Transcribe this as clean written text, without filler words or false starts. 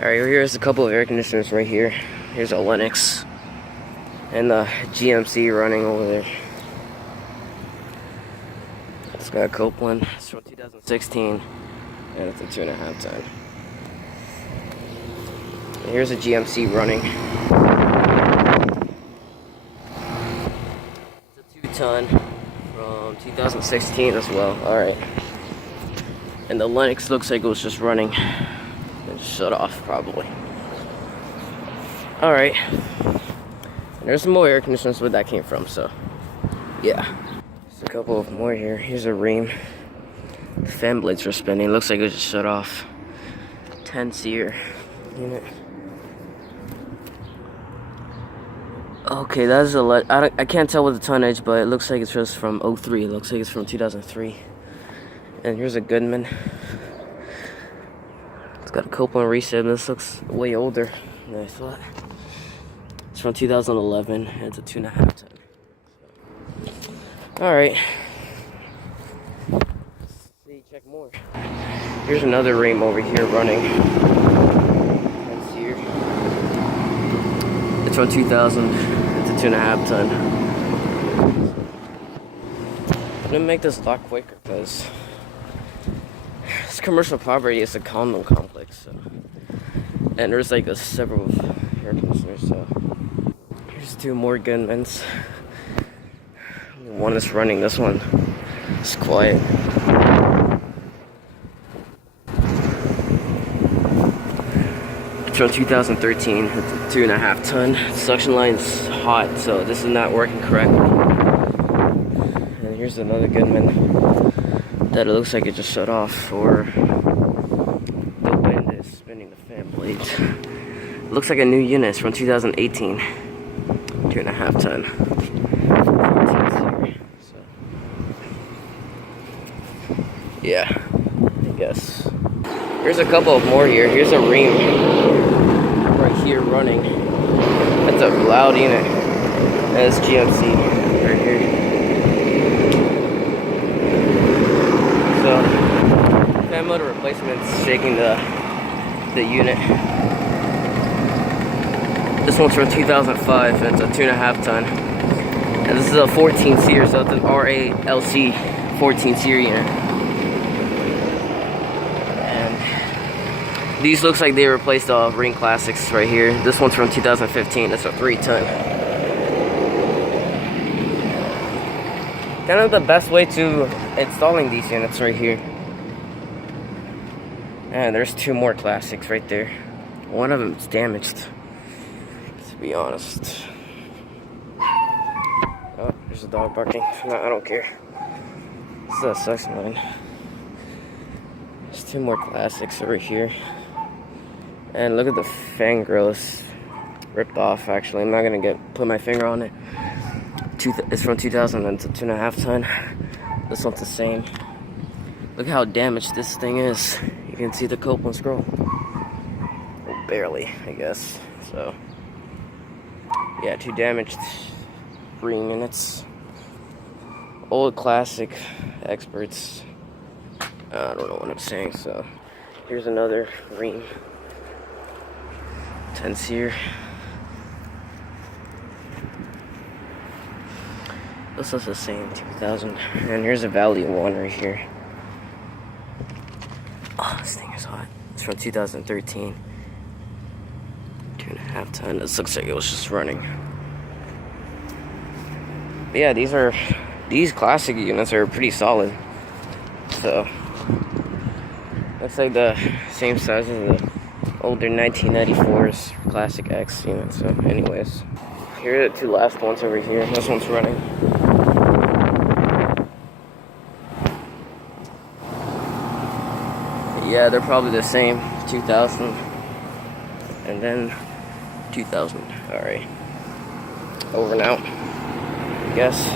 Alright, here's a couple of air conditioners right here. Here's a Lennox and the GMC running over there. It's got a Copeland. It's from 2016 and it's a 2.5 ton. And here's a GMC running. It's a 2 ton from 2016 as well. Alright. And the Lennox looks like it was just running. It just shut off probably. Alright. And there's some more air conditioners where that came from, so yeah. There's a couple of more here. Here's a ream. The fan blades are spinning. Looks like it just shut off. 10 SEER unit. Okay, that's I can't tell with the tonnage, but it looks like it's just from 03. It looks like it's from 2003. And here's a Goodman. It's got a Copeland recip. This looks way older than I thought. It's from 2011. And it's a 2.5 ton. Alright. Let's see, check more. Here's another ream over here running. That's here. It's from 2000. It's a 2.5 ton. I'm gonna make this a lot quicker because it's commercial property. It's a condo complex, so, and there's like several air conditioners. So here's 2 more Goodmans. One is running. This one is quiet. It's from 2013. It's a 2.5 ton. Suction line's hot, so this is not working correctly. And here's another Goodman that it looks like it just shut off, or the wind is spinning the fan blades. It looks like a new unit. It's from 2018. 2.5 ton. 14 SEER. So, yeah, I guess. Here's a couple of more here. Here's a ream right here running. That's a loud unit. That's GMC right here. So, fan motor replacement's shaking the unit. This one's from 2005. It's a 2.5 ton. And this is a 14 SEER, so it's an RALC 14 SEER unit. And these looks like they replaced the Ring Classics right here. This one's from 2015. It's a 3 ton. Kind of the best way to installing these units right here. And there's 2 more Classics right there. One of them's damaged, to be honest. Oh, there's a dog barking. No, I don't care. This is a suction line. There's 2 more Classics over here. And look at the fan grill. It's ripped off, actually. I'm not gonna put my finger on it. It's from 2000 and it's a 2.5 ton. This one's the same. Look how damaged this thing is. You can see the Copeland scroll. Well, barely, I guess. So, yeah, 2 damaged ream units. Old classic experts. I don't know what I'm saying, so. Here's another ream. 10 SEER. This is the same, 2000. And here's a Valley one right here. Oh, this thing is hot. It's from 2013. 2.5 ton. This looks like it was just running. But yeah, these classic units are pretty solid. So, looks like the same size as the older 1994's Classic X unit. So, anyways, here are the 2 last ones over here. This one's running. Yeah, they're probably the same. 2000 and then 2000. Alright. Over and out, I guess.